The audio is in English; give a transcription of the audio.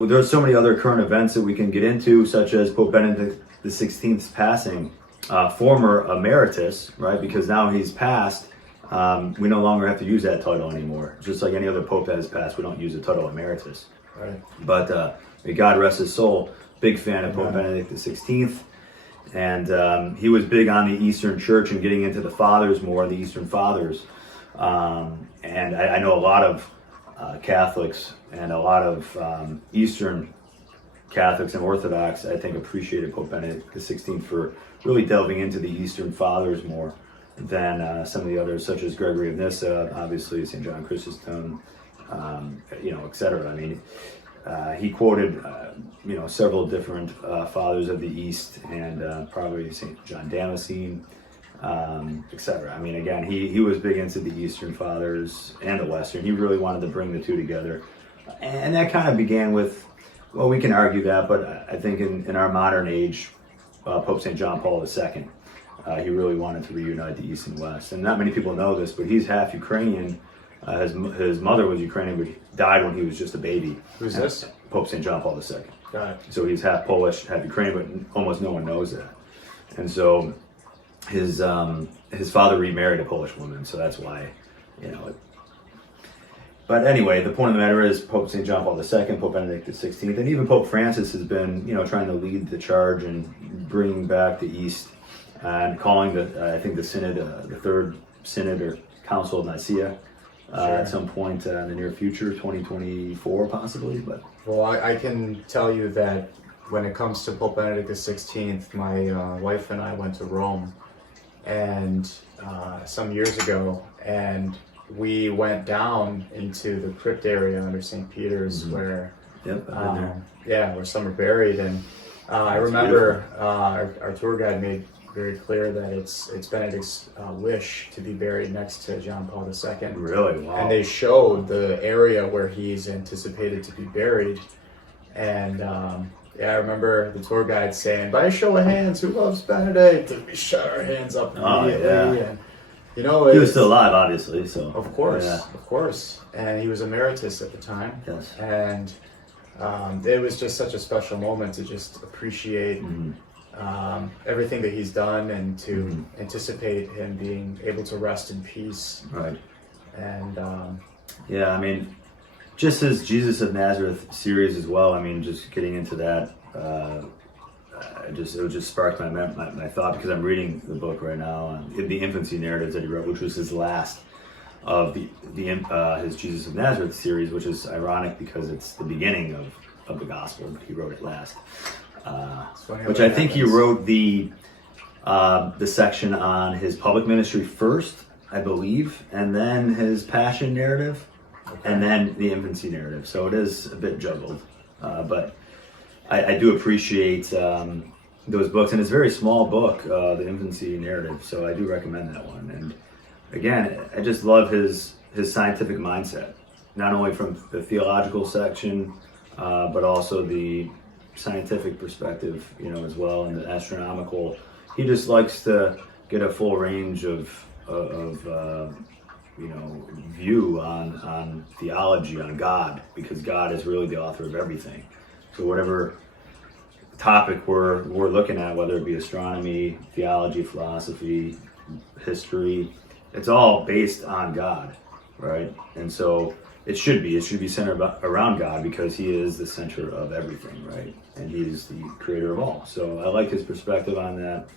There's so many other current events that we can get into, such as Pope Benedict XVI's passing, former emeritus, right? Because now he's passed, we no longer have to use that title anymore. Just like any other pope that has passed, we don't use the title emeritus. Right. But may God rest his soul. Big fan of Pope Benedict XVI, and he was big on the Eastern Church and getting into the fathers more, the Eastern fathers. And I know a lot of Catholics and a lot of Eastern Catholics and Orthodox, I think, appreciated Pope Benedict XVI for really delving into the Eastern Fathers more than some of the others, such as Gregory of Nyssa, obviously St. John Chrysostom, etc. I mean, he quoted, several different fathers of the East, and probably St. John Damascene, etc. I mean, again, he was big into the Eastern Fathers and the Western. He really wanted to bring the two together. And that kind of began with, well, we can argue that, but I think in our modern age, Pope St. John Paul II, he really wanted to reunite the East and West. And not many people know this, but he's half Ukrainian. His mother was Ukrainian, but died when he was just a baby. Who's this? Pope St. John Paul II. Got it. So he's half Polish, half Ukrainian, but almost no one knows that. And so his father remarried a Polish woman, so that's why, But anyway, the point of the matter is Pope St. John Paul II, Pope Benedict XVI, and even Pope Francis has been, trying to lead the charge and bringing back the East and calling the synod, the third synod or council of Nicaea at some point in the near future, 2024 possibly. But well, I can tell you that when it comes to Pope Benedict XVI, my wife and I went to Rome and some years ago, and we went down into the crypt area under St. Peter's, where where some are buried. And I remember our tour guide made very clear that it's Benedict's wish to be buried next to John Paul II. Really? Wow. And they showed the area where he's anticipated to be buried. And I remember the tour guide saying, by a show of hands, who loves Benedict? And we shut our hands up immediately. And, he was still alive, obviously. So of course, and he was emeritus at the time. Yes. And it was just such a special moment to just appreciate everything that he's done and to anticipate him being able to rest in peace. Right. And I mean, just as Jesus of Nazareth series as well. I mean, just getting into that. It just sparked my thought, because I'm reading the book right now, the infancy narratives that he wrote, which was his last of his Jesus of Nazareth series, which is ironic because it's the beginning of the gospel, but he wrote it last. Which I think he wrote the section on his public ministry first, I believe, and then his passion narrative, and then the infancy narrative. So it is a bit juggled, but I do appreciate those books, and it's a very small book, the infancy narrative, so I do recommend that one. And again, I just love his scientific mindset, not only from the theological section, but also the scientific perspective, as well, and the astronomical. He just likes to get a full range of view on theology, on God, because God is really the author of everything. So whatever topic we're looking at, whether it be astronomy, theology, philosophy, history, it's all based on God, right? And so it should be centered around God, because he is the center of everything, right? And he's the creator of all. So I like his perspective on that.